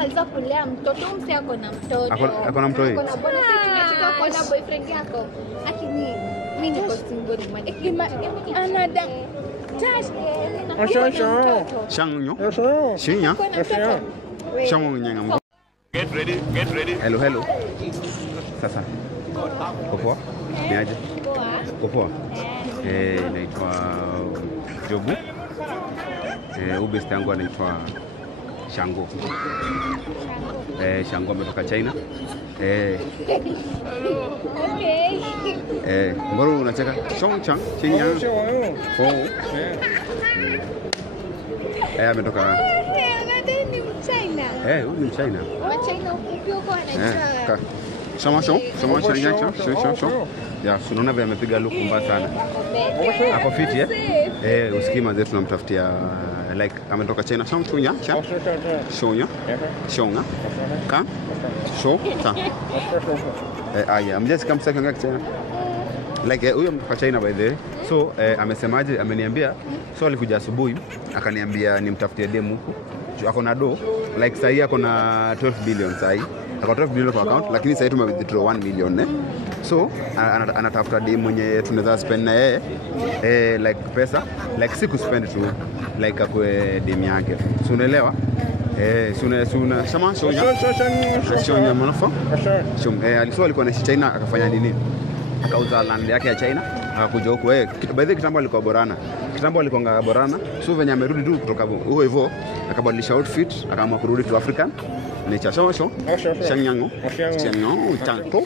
Aliza kulea mtoto mse ako na mtoto. Ako na mtoto. Ako na bonus tunachika ako na boyfriend yako. Lakini mimi niko single man. Anada. Shangyo. Shinya. Shangyo. Get ready. Hello. Sasa. Poa. Niaje? Poa. Naitwa Jobu. Ubest yangu anaitwa Shango. Shango ametoka China. Okay. Mbona unacheka? Chongchang, China. Ametoka. Ni Mchina. Huyu ni China. Wachina upio kwa anaitwa. Shama. Ya, unaona vile amepiga look mbaya sana. Ako fit usikima zetu tunamtafutia like ametoka China. Shongchunya, Shonya. Ka? Shota. Amjezi kama sasa China. Like huyo ametoka China by the way. So amesemaje, ameniambia so alikuja asubuhi akaniambia nimtafutie demu huko. Ako na do like sasa ako na 12 billion sasa. Ako 12 billion kwa account lakini sasa tume withdraw 1 million So anatafuta demu mwenye tunaweza spend na yeye like pesa like si kuspend tu like akwe demu yake. So unaelewa? Suna shama shonya manafa. Alisema alikuwa na China akafanya nini? Akauza land yake ya China akakuja huko by the kitambo alikuwa Borana. Kitambo alikuwa Borana. So venye amerudi tu kutoka huko hivyo akabadilisha outfit akaamua kurudi to African. Ni cha shosho. Shanyango. Chanto.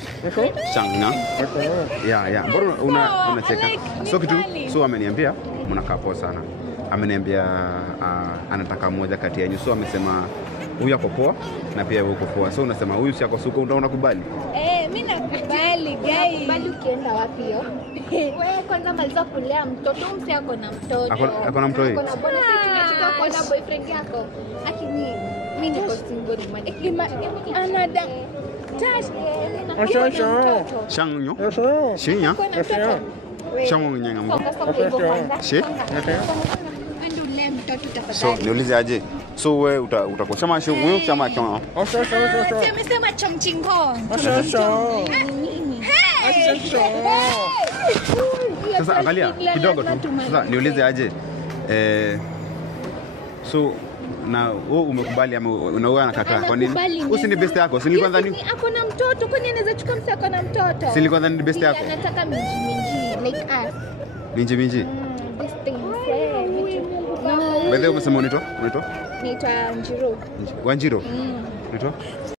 Shanga. Ya. Mbona unacheka? So ameniambia mnakaa poa sana. Ameniambia anataka mmoja kati yenu. So amesema huyu ako poa na pia wewe uko poa. So unasema huyu si ako suko unakubali? Mimi nakubali guys. Kubali ukienda wapi hiyo? Wewe kwanza maliza kulea mtoto mse ako na mtoto. Ako na mtoto. Ako na bonus tunachika ako na boyfriend yako. Lakini mimi niko single man. Anada. Shangyo. Shinya. Shangyo. So niulize aje. So wewe utakuwa chama huyo chama kama. Amesema chongchingo. Sasa angalia kidogo tu. Sasa niulize aje. So na wewe umekubali ama unaoa anakataa kwa nini? Usi best yako. Si kwanza ni ako na mtoto kwani anaweza chukua msa ako na mtoto. Si kwanza ni best yako. Anataka minji like us. Minji. This thing. Wewe umesema unaitwa? Naitwa Njiro. Wanjiro. Unaitwa?